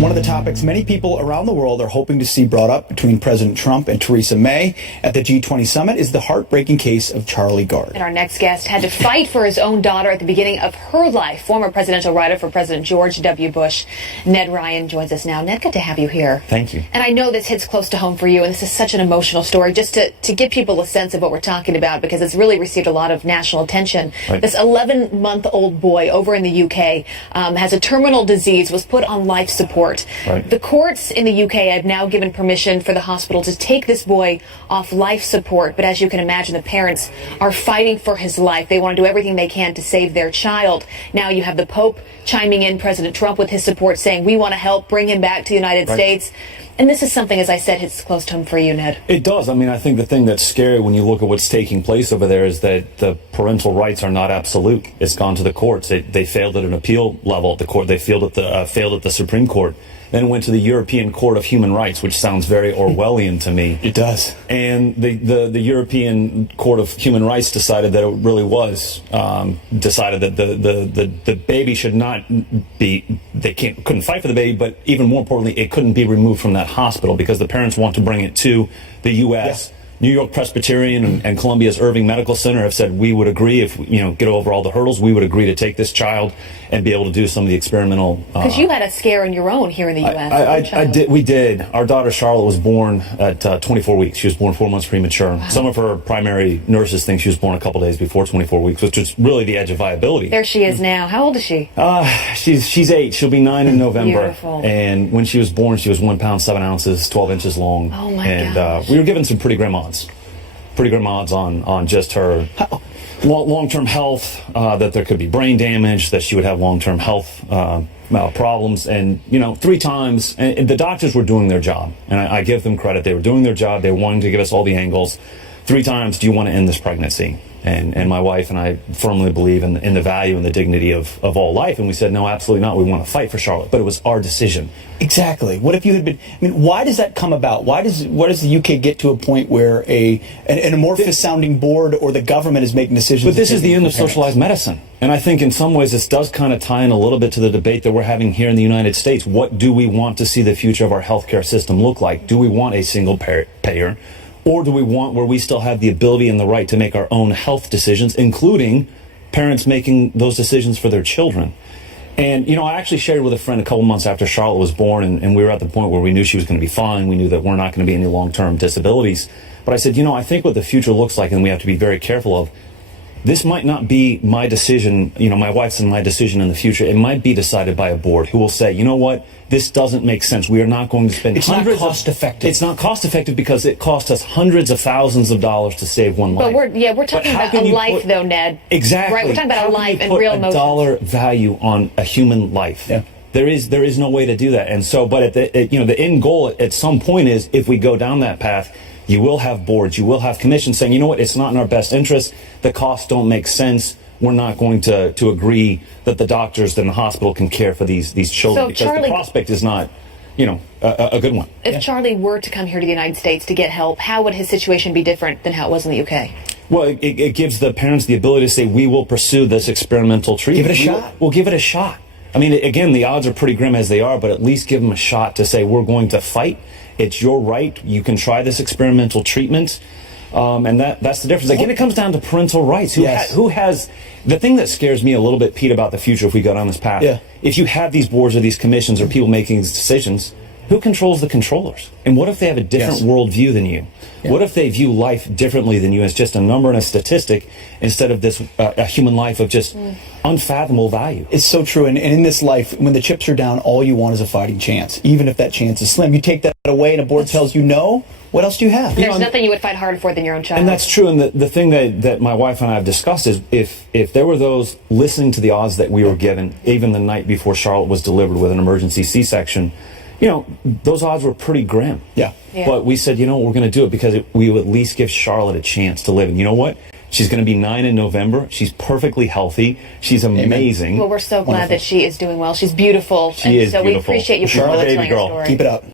One of the topics many people around the world are hoping to see brought up between President Trump and Theresa May at the G20 summit is the heartbreaking case of Charlie Gard. And our next guest had to fight for his own daughter at the beginning of her life. Former presidential writer for President George W. Bush, Ned Ryun, joins us now. Ned, good to have you here. Thank you. And I know this hits close to home for you, and this is such an emotional story, just to give people a sense of what we're talking about, because it's really received a lot of national attention. Right. This 11-month-old boy over in the UK has a terminal disease, was put on life support. Right. The courts in the UK have now given permission for the hospital to take this boy off life support, but as you can imagine, the parents are fighting for his life. They want to do everything they can to save their child. Now you have the Pope chiming in, President Trump with his support, saying we want to help bring him back to the United States. And this is something, as I said, hits close to home for you, Ned. It does. I mean, I think the thing that's scary when you look at what's taking place over there is that the parental rights are not absolute. It's gone to the courts. They failed at an appeal level at the court. They failed at the Supreme Court. Then went to the European Court of Human Rights, which sounds very Orwellian to me. It does. And the European Court of Human Rights decided that it really was, decided that the baby should not be, couldn't fight for the baby, but even more importantly, it couldn't be removed from that hospital because the parents want to bring it to the U.S. Yeah. New York Presbyterian and Columbia's Irving Medical Center have said we would agree if get over all the hurdles, we would agree to take this child and be able to do some of the experimental. Because you had a scare on your own here in the U.S. I did. We did. Our daughter Charlotte was born at 24 weeks. She was born 4 months premature. Wow. Some of her primary nurses think she was born a couple days before 24 weeks, which was really the edge of viability. There she is now. How old is she? She's 8. She'll be 9 in November. Beautiful. And when she was born, she was 1 pound 7 ounces, 12 inches long. Oh my gosh. We were given some pretty grim odds. Pretty grim odds on just her long-term health, that there could be brain damage, that she would have long-term health problems. And, 3 times, and the doctors were doing their job. And I give them credit. They were doing their job. They were wanting to give us all the angles. 3 times, do you want to end this pregnancy? And my wife and I firmly believe in the value and the dignity of all life. And we said, no, absolutely not. We want to fight for Charlotte. But it was our decision. Exactly. What if you had been, why does that come about? Why does the UK get to a point where an amorphous sounding board or the government is making decisions? But this is the end of socialized medicine. And I think in some ways this does kind of tie in a little bit to the debate that we're having here in the United States. What do we want to see the future of our healthcare system look like? Do we want a single payer? Or do we want where we still have the ability and the right to make our own health decisions, including parents making those decisions for their children? And, I actually shared with a friend a couple months after Charlotte was born, and we were at the point where we knew she was going to be fine. We knew that we're not going to be any long-term disabilities. But I said, I think what the future looks like, and we have to be very careful of, this might not be my decision, my wife's and my decision in the future. It might be decided by a board who will say, you know what, this doesn't make sense. We are not going to spend hundreds. It's not cost effective. It's not cost effective because it costs us hundreds of thousands of dollars to save one life. But we're talking about a life, though, Ned. Exactly. Right, we're talking about a life and real emotions. A dollar value on a human life. Yeah. There is no way to do that. And so, but the end goal at some point is, if we go down that path, you will have boards, you will have commissions saying, you know what, it's not in our best interest, the costs don't make sense, we're not going to agree that the doctors in the hospital can care for these children, because the prospect is not, a good one. If Charlie were to come here to the United States to get help, how would his situation be different than how it was in the UK? Well, it gives the parents the ability to say, we will pursue this experimental treatment. Give it a shot. We'll give it a shot. I mean, again, the odds are pretty grim as they are, but at least give them a shot to say, we're going to fight. It's your right. You can try this experimental treatment. And that's the difference. Again, it comes down to parental rights. Who has the thing that scares me a little bit, Pete, about the future if we go down this path? Yeah. If you have these boards or these commissions or people making these decisions, who controls the controllers? And what if they have a different worldview than you? Yeah. What if they view life differently than you as just a number and a statistic instead of this a human life of just unfathomable value? It's so true. And in this life, when the chips are down, all you want is a fighting chance, even if that chance is slim. You take that away and a board tells you no, what else do you have? There's nothing you would fight harder for than your own child. And that's true. And the thing that my wife and I have discussed is if there were those listening to the odds that we were given, even the night before Charlotte was delivered with an emergency C-section, those odds were pretty grim. Yeah. But we said, we're going to do it because we would at least give Charlotte a chance to live. And you know what? She's going to be 9 in November. She's perfectly healthy. She's amazing. Well, we're so glad that she is doing well. She's beautiful. She is so beautiful. We appreciate you for telling your story. Keep it up.